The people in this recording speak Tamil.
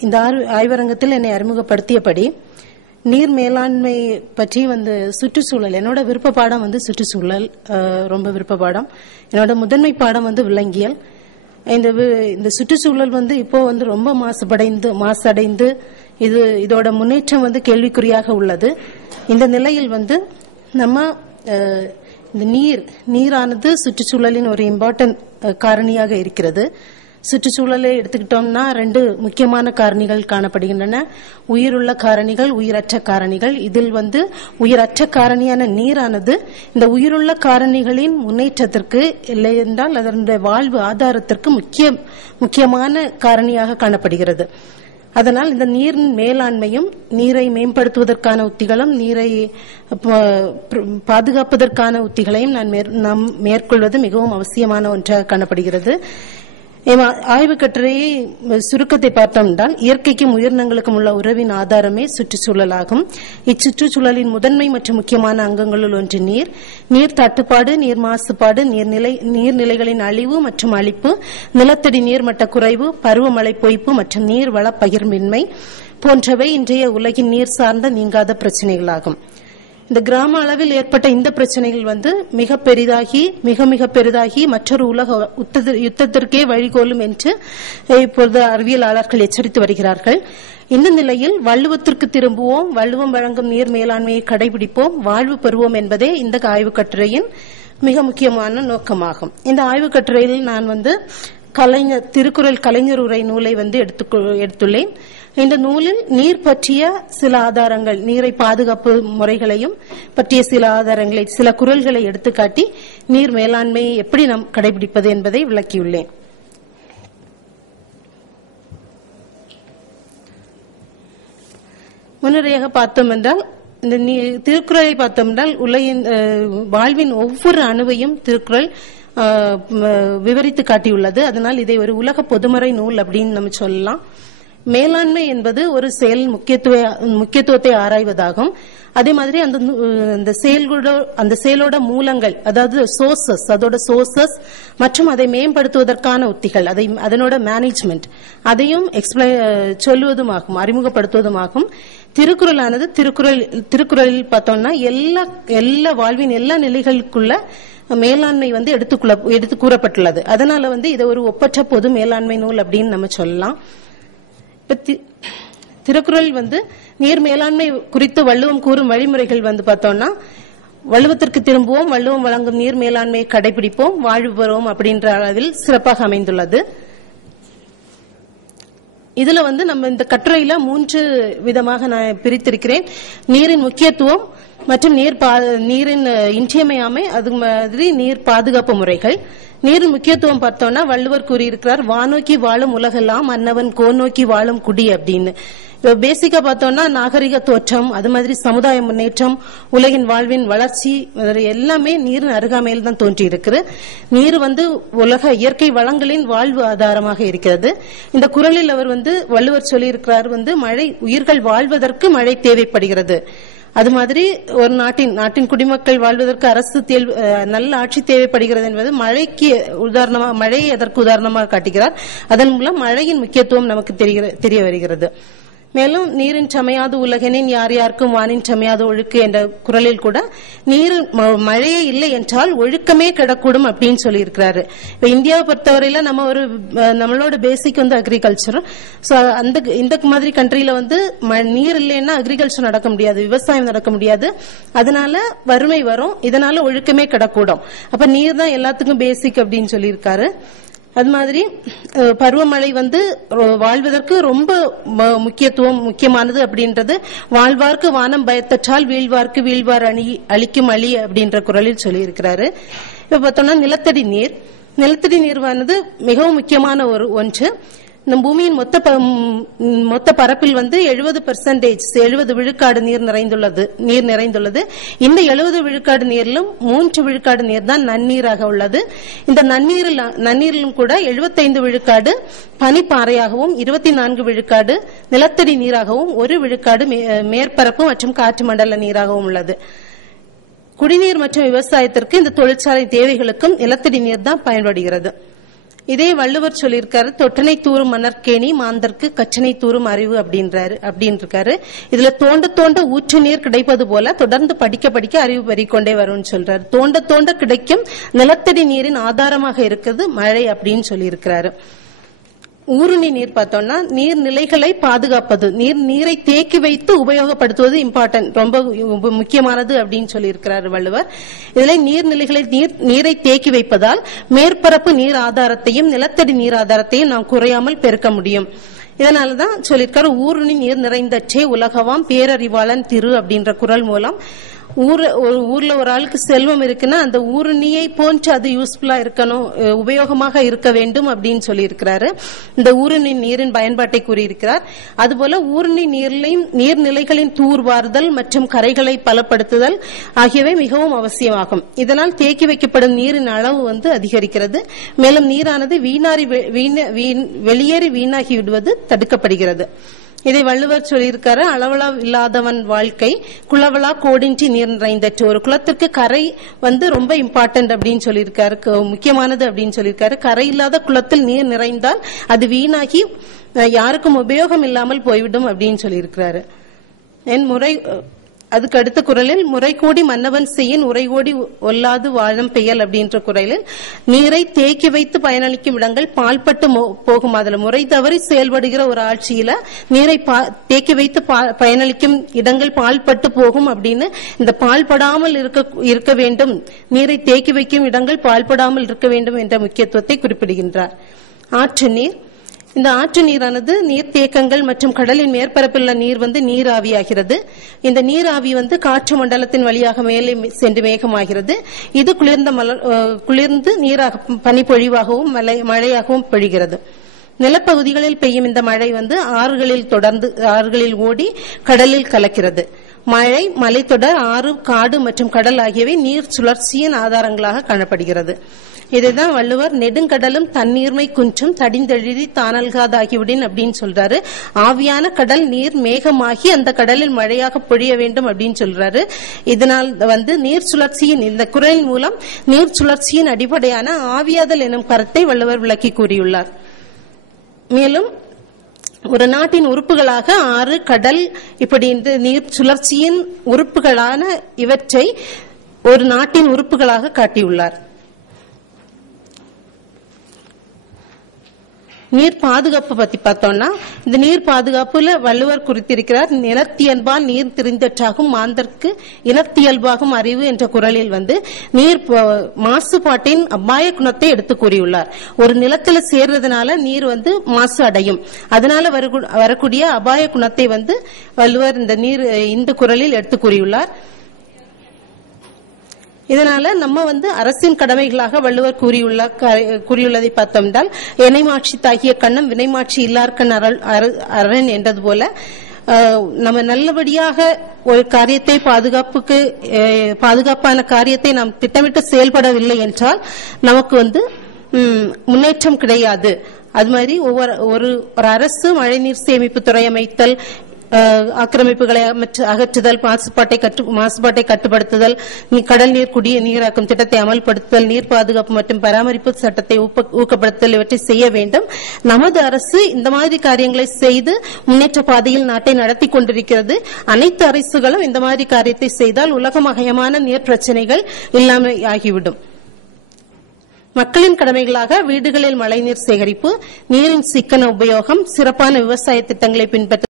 இந்த ஆய்வரங்கத்தில் என்னை அறிமுகப்படுத்தியபடி நீர் மேலாண்மை பற்றி வந்து சுற்றுச்சூழல் என்னோட விருப்ப பாடம் வந்து சுற்றுச்சூழல் ரொம்ப விருப்ப பாடம் என்னோட முதன்மை பாடம் வந்து விலங்கியல். இந்த வி- இந்த சுற்றுச்சூழல் வந்து இப்போ வந்து ரொம்ப மாசுபடைந்து மாசடைந்து இது இதோட முன்னேற்றம் வந்து கேள்விக்குறியாக உள்ளது. இந்த நிலையில் வந்து நம்ம இந்த நீர் நீரானது சுற்றுச்சூழலின் ஒரு இம்பார்ட்டன்ட் காரணியாக இருக்கிறது. சுற்றுச்சூழலை எடுத்துக்கிட்டோம்னா ரெண்டு முக்கியமான காரணிகள் காணப்படுகின்றன. உயிருள்ள காரணிகள் உயிரற்ற காரணிகள். இதில் வந்து உயிரற்ற காரணியான நீரானது இந்த உயிருள்ள காரணிகளின் முன்னேற்றத்திற்கு இல்லை என்றால் அதனுடைய வாழ்வு ஆதாரத்திற்கு முக்கிய முக்கியமான காரணியாக காணப்படுகிறது. அதனால் இந்த நீரின் மேலாண்மையும் நீரை மேம்படுத்துவதற்கான உத்திகளும் நீரை பாதுகாப்பதற்கான உத்திகளையும் நான் மேற்- நாம் மேற்கொள்வது மிகவும் அவசியமான ஒன்றாக காணப்படுகிறது. ஆய்வு ஆய்வுக் கட்டுரையை சுருக்கத்தை பார்த்தோம் என்றால் இயற்கைக்கும் உயிரினங்களுக்கும் உள்ள உறவின் ஆதாரமே சுற்றுச்சூழலாகும். இச்சுற்றுச்சூழலின் முதன்மை மற்றும் முக்கியமான அங்கங்களுள் ஒன்று நீர். நீர் தட்டுப்பாடு நீர் மாசுபாடு நீர்நிலை நீர்நிலைகளின் அழிவு மற்றும் அழிப்பு நிலத்தடி நீர்மட்ட குறைவு பருவமழை பொய்ப்பு மற்றும் நீர் வள பகிர்மின்மை போன்றவை இன்றைய உலகின் நீர் சார்ந்த நீங்காத பிரச்சினைகளாகும். இந்த கிராம அளவில் ஏற்பட்ட இந்த பிரச்சனைகள் வந்து மிக பெரிதாகி மிக மிக பெரிதாகி மற்றொரு உலக யுத்தத்திற்கே வழிகோலும் என்று இப்பொழுது அறிவியலாளர்கள் எச்சரித்து வருகிறார்கள். இந்த நிலையில் வள்ளுவத்திற்கு திரும்புவோம் வள்ளுவம் வழங்கும் நீர் மேலாண்மையை கடைபிடிப்போம் வாழ்வு பெறுவோம் என்பதே இந்த ஆய்வுக் கட்டுரையின் மிக முக்கியமான நோக்கமாகும். இந்த ஆய்வுக் கட்டுரையில் நான் வந்து கலைஞர் திருக்குறள் கலைஞர் உரை நூலை வந்து எடுத்துள்ளேன். இந்த நூலில் நீர் பற்றிய சில ஆதாரங்கள் நீரை பாதுகாப்பு முறைகளையும் பற்றிய சில ஆதாரங்களை சில குறள்களை எடுத்துக்காட்டி நீர் மேலாண்மையை எப்படி நாம் கடைபிடிப்பது என்பதை விளக்கியுள்ளேன். முன்னுரையாக பார்த்தோம் என்றால் இந்த திருக்குறளை பார்த்தோம் என்றால் உலகின் அஹ், வாழ்வின் ஒவ்வொரு அணுவையும் திருக்குறள் விவரித்து காட்டியுள்ளது. அதனால் இதை ஒரு உலக பொதுமறை நூல் அப்படின்னு நம்ம சொல்லலாம். மேலாண்மை என்பது ஒரு செயல் முக்கியத்துவ முக்கியத்துவத்தை ஆராய்வதாகும். அதே மாதிரி அந்த அந்த செயல்களோட அந்த செயலோட மூலங்கள் அதாவது சோர்சஸ் அதோட சோர்சஸ் மற்றும் அதை மேம்படுத்துவதற்கான உத்திகள் அதை அதனோட மேனேஜ்மெண்ட் அதையும் எக்ஸ்பிளை சொல்லுவதுமாகும் அறிமுகப்படுத்துவதுமாகும். திருக்குறளானது திருக்குறள் திருக்குறளில் பார்த்தோம்னா எல்லா எல்லா வாழ்வின் எல்லா நிலைகளுக்குள்ள மேலாண்மை வந்து எடுத்துக்குள்ள எடுத்து கூறப்பட்டுள்ளது. அதனால வந்து இதை ஒரு ஒப்பற்ற பொது மேலாண்மை நூல் அப்படின்னு நம்ம சொல்லலாம். இப்ப திருக்குறள் வந்து நீர் மேலாண்மை குறித்து வள்ளுவம் கூறும் வழிமுறைகள் வந்து பார்த்தோம்னா வள்ளுவத்திற்கு திரும்புவோம் வள்ளுவம் வழங்கும் நீர் மேலாண்மையை கடைபிடிப்போம் வாழ்வு பெறுவோம் அப்படின்ற அளவில் சிறப்பாக அமைந்துள்ளது. இதுல வந்து நம்ம இந்த கட்டுரையில மூன்று விதமாக நான் பிரித்திருக்கிறேன். நீரின் முக்கியத்துவம் மற்றும் நீர் பா- நீரின் இன்றியமையாமை அது மாதிரி நீர் பாதுகாப்பு முறைகள். நீரின் முக்கியத்துவம் பார்த்தோம்னா வள்ளுவர் கூறியிருக்கிறார் வானோக்கி வாழும் உலகெல்லாம் அன்னவன் கோநோக்கி வாழும் குடி அப்படின்னு. பேசிக்கா பார்த்தோம்னா நாகரிக தோற்றம் அது மாதிரி சமுதாய முன்னேற்றம் உலகின் வாழ்வின் வளர்ச்சி எல்லாமே நீரின் அருகாமையில் தான் தோன்றி இருக்குது நீர் வந்து உலக இயற்கை வளங்களின் வாழ்வு ஆதாரமாக இருக்கிறது. இந்த குரலில் அவர் வந்து வள்ளுவர் சொல்லியிருக்கிறார் வந்து மழை உயிர்கள் வாழ்வதற்கு மழை தேவைப்படுகிறது. அது மாதிரி ஒரு நாட்டின் நாட்டின் குடிமக்கள் வாழ்வதற்கு அரசு நல்ல ஆட்சி தேவைப்படுகிறது என்பது மழைக்கு உதாரணமாக மழையை அதற்கு உதாரணமாக காட்டுகிறார். அதன் மூலம் மழையின் முக்கியத்துவம் நமக்கு தெரிகிற- தெரிய வருகிறது. மேலும் நீரின் சமையாது உலகனின் யார் யாருக்கும் வானின் சமையாது ஒழுக்கு என்ற குரலில் கூட நீர் மழையே இல்லை என்றால் ஒழுக்கமே கிடக்கூடும் அப்படின்னு சொல்லியிருக்கிறாரு. இப்போ இந்தியாவை பொறுத்தவரையில நம்ம ஒரு நம்மளோட பேசிக் வந்து அக்ரிகல்ச்சர் ஸோ அந்த இந்த மாதிரி கண்ட்ரில வந்து ம- நீர் இல்லைன்னா அக்ரிகல்ச்சர் நடக்க முடியாது விவசாயம் நடக்க முடியாது. அதனால வறுமை வரும் இதனால ஒழுக்கமே கிடக்கூடும். அப்ப நீர் தான் எல்லாத்துக்கும் பேசிக் அப்படின்னு சொல்லியிருக்காரு. அது மாதிரி பருவமழை வந்து வாழ்வதற்கு ரொம்ப ம- முக்கியத்துவம் முக்கியமானது அப்படின்றது. வாழ்வார்க்கு வானம் பயத்தற்றால் வீழ்வார்க்கு வீழ்வார் அணி அழிக்கும் அழி அப்படின்ற குரலில் சொல்லியிருக்கிறாரு. இப்ப பார்த்தோம்னா நிலத்தடி நீர். நிலத்தடி நீர்வானது மிகவும் முக்கியமான ஒரு ஒன்று. நம் பூமியின் மொத்த ப- மொத்த பரப்பில் வந்து எழுபது பெர்சன்டேஜ் எழுபது விழுக்காடு நீர் நிறைந்துள்ளது நீர் நிறைந்துள்ளது. இந்த எழுபது விழுக்காடு நீரிலும் மூன்று விழுக்காடு நீர் தான் நன்னீராக உள்ளது. இந்த நன்னீரில் நன்னீரிலும் கூட எழுபத்தைந்து விழுக்காடு பனிப்பாறையாகவும் இருபத்தி நான்கு விழுக்காடு நிலத்தடி நீராகவும் ஒரு விழுக்காடு மே- மேற்பரப்பு மற்றும் காற்று மண்டல நீராகவும் உள்ளது. குடிநீர் மற்றும் விவசாயத்திற்கு இந்த தொழிற்சாலை தேவைகளுக்கும் நிலத்தடி நீர் தான் பயன்படுகிறது. இதே வள்ளுவர் சொல்லியிருக்காரு தொட்டனை தூரும் மணற்கேணி மாந்தர்க்கு கச்சனை தூரும் அறிவு அப்படின்றாரு அப்படின்னு இருக்காரு இதுல தோண்ட தோண்ட ஊற்று நீர் கிடைப்பது போல தொடர்ந்து படிக்க படிக்க அறிவு பெறிக்கொண்டே வரும்னு சொல்றாரு. தோண்ட தோண்ட கிடைக்கும் நிலத்தடி நீரின் ஆதாரமாக இருக்கிறது மழை அப்படின்னு சொல்லியிருக்கிறாரு. ஊருணி நீர் பார்த்தோம்னா நீர்நிலைகளை பாதுகாப்பது. நீர் நீரை தேக்கி வைத்து உபயோகப்படுத்துவது இம்பார்ட்டன்ட் ரொம்ப முக்கியமானது அப்படின்னு சொல்லியிருக்கிறார் வள்ளுவர். இதுல நீர்நிலைகளை நீர் நீரை தேக்கி வைப்பதால் மேற்பரப்பு நீர் ஆதாரத்தையும் நிலத்தடி நீர் ஆதாரத்தையும் நாம் குறையாமல் பெருக்க முடியும். இதனாலதான் சொல்லியிருக்காரு ஊருணி நீர் நிறைந்தச்சே உலகவாம் பேரறிவாளன் திரு அப்படின்ற குரல் மூலம் ஊர் ஒரு ஊர்ல ஒரு ஆளுக்கு செல்வம் இருக்குன்னா அந்த ஊருணியை போன்று அது யூஸ்ஃபுல்லா இருக்கணும் உபயோகமாக இருக்க வேண்டும் அப்படின்னு சொல்லியிருக்கிறாரு. இந்த ஊருணி நீரின் பயன்பாட்டை கூறியிருக்கிறார். அதுபோல ஊருணி நீர்லையும் நீர்நிலைகளின் தூர்வாறுதல் மற்றும் கரைகளை பலப்படுத்துதல் ஆகியவை மிகவும் அவசியமாகும். இதனால் தேக்கி வைக்கப்படும் நீரின் அளவு வந்து அதிகரிக்கிறது. மேலும் நீரானது வீணாரி வெ- வீண- வீண்- வெளியேறி வீணாகி விடுவது தடுக்கப்படுகிறது. இதை வள்ளுவர் சொல்லியிருக்காரு அளவலா இல்லாதவன் வாழ்க்கை குளவலா கோடின்றி நீர் நிறைந்தற்று ஒரு குளத்திற்கு கரை வந்து ரொம்ப இம்பார்ட்டன்ட் அப்படின்னு சொல்லியிருக்காரு. முக்கியமானது அப்படின்னு சொல்லியிருக்காரு. கரை இல்லாத குளத்தில் நீர் நிறைந்தால் அது வீணாகி யாருக்கும் உபயோகம் இல்லாமல் போய்விடும் அப்படின்னு சொல்லியிருக்கிறாரு. என் முறை அதுக்கு அடுத்த குரலில் முறைகூடி மன்னவன் செய்யின் உரைகோடி ஒல்லாது வாழும் பெயல் அப்படின்ற குரலில் நீரை தேக்கி வைத்து பயனளிக்கும் இடங்கள் பால்பட்டு போகும். அதுல முறை தவறி செயல்படுகிற ஒரு ஆட்சியில நீரை தேக்கி வைத்து பயனளிக்கும் இடங்கள் பால்பட்டு போகும் அப்படின்னு இந்த பால்படாமல் இருக்க இருக்க வேண்டும். நீரை தேக்கி வைக்கும் இடங்கள் பால்படாமல் இருக்க வேண்டும் என்ற முக்கியத்துவத்தை குறிப்பிடுகின்றார். ஆற்று நீர் இந்த ஆற்று நீரானது நீர்த்தேக்கங்கள் மற்றும் கடலின் மேற்பரப்பில் உள்ள நீர் வந்து நீராவியாகிறது. இந்த நீராவி வந்து காற்று மண்டலத்தின் வழியாக மேலே சென்று மேகமாகிறது. இது குளிர்ந்த மலர் குளிர்ந்து நீராக பனிப்பொழிவாகவும் மழை மழையாகவும் பொழிகிறது. நிலப்பகுதிகளில் பெய்யும் இந்த மழை வந்து ஆறுகளில் தொடர்ந்து ஆறுகளில் ஓடி கடலில் கலக்கிறது. மழை மலைத்தொடர் ஆறு காடு மற்றும் கடல் ஆகியவை நீர் சுழற்சியின் ஆதாரங்களாக காணப்படுகிறது. இதைதான் வள்ளுவர் நெடுங்கடலும் தண்ணீர்மை குன்றும் தடிந்தெழுதி தானல்காதாகிவிடின் அப்படின்னு சொல்றாரு. ஆவியான கடல் நீர் மேகமாகி அந்த கடலில் மழையாக பொழிய வேண்டும் அப்படின்னு சொல்றாரு. இதனால் வந்து நீர் சுழற்சியின் இந்த குரலின் மூலம் நீர் சுழற்சியின் அடிப்படையான ஆவியாதல் எனும் கருத்தை வள்ளுவர் விளக்கி கூறியுள்ளார். மேலும் ஒரு நாட்டின் உறுப்புகளாக ஆறு கடல் இப்படி இந்த நீர் சுழற்சியின் உறுப்புகளான இவற்றை ஒரு நாட்டின் உறுப்புகளாக காட்டியுள்ளார். நீர் பாதுகாப்பு பத்தி பார்த்தோம்னா இந்த நீர் பாதுகாப்புல வள்ளுவர் குறித்திருக்கிறார் நிலத்தியல்பால் நீர் திரிந்தற்றாகும் மாந்தற்கு இனத்தியல்பாகும் அறிவு என்ற குரலில் வந்து நீர் மாசுபாட்டின் அபாய குணத்தை எடுத்து கூறியுள்ளார். ஒரு நிலத்துல சேர்றதுனால நீர் வந்து மாசு அடையும். அதனால வரக்கூடிய அபாய குணத்தை வந்து வள்ளுவர் இந்த நீர் இந்த குரலில் எடுத்து கூறியுள்ளார். இதனால நம்ம வந்து அரசின் கடமைகளாக வள்ளுவர் கூறியுள்ள கூறியுள்ளதை பார்த்தோம் என்றால் இணைமாட்சி தாகிய கண்ணம் வினைமாட்சி இல்லார்க்கண் அருள் அரண் என்றது போல நம்ம நல்லபடியாக ஒரு காரியத்தை பாதுகாப்புக்கு பாதுகாப்பான காரியத்தை நாம் திட்டமிட்டு செயல்படவில்லை என்றால் நமக்கு வந்து முன்னேற்றம் கிடையாது. அது மாதிரி ஒவ்வொரு ஒரு ஒரு அரசு மழைநீர் சேமிப்பு துறை அமைத்தல் ஆக்கிரமிப்புகளை அகற்றுதல் மாசுபாட்டை கட்டு மாசுபாட்டை கட்டுப்படுத்துதல் கடல் நீர் குடிய நீராக்கும் திட்டத்தை அமல்படுத்துதல் நீர் பாதுகாப்பு மற்றும் பராமரிப்பு சட்டத்தை ஊக்கப்படுத்துதல் இவற்றை செய்ய வேண்டும். நமது அரசு இந்த மாதிரி காரியங்களை செய்து முன்னேற்ற பாதையில் நாட்டை நடத்தி கொண்டிருக்கிறது. அனைத்து அரசுகளும் இந்த மாதிரி காரியத்தை செய்தால் உலகமகயமான நீர் பிரச்சனைகள் இல்லாமல் ஆகிவிடும். மக்களின் கடமைகளாக வீடுகளில் மழைநீர் சேகரிப்பு நீரின் சிக்கன உபயோகம் சிறப்பான விவசாய திட்டங்களை பின்பற்ற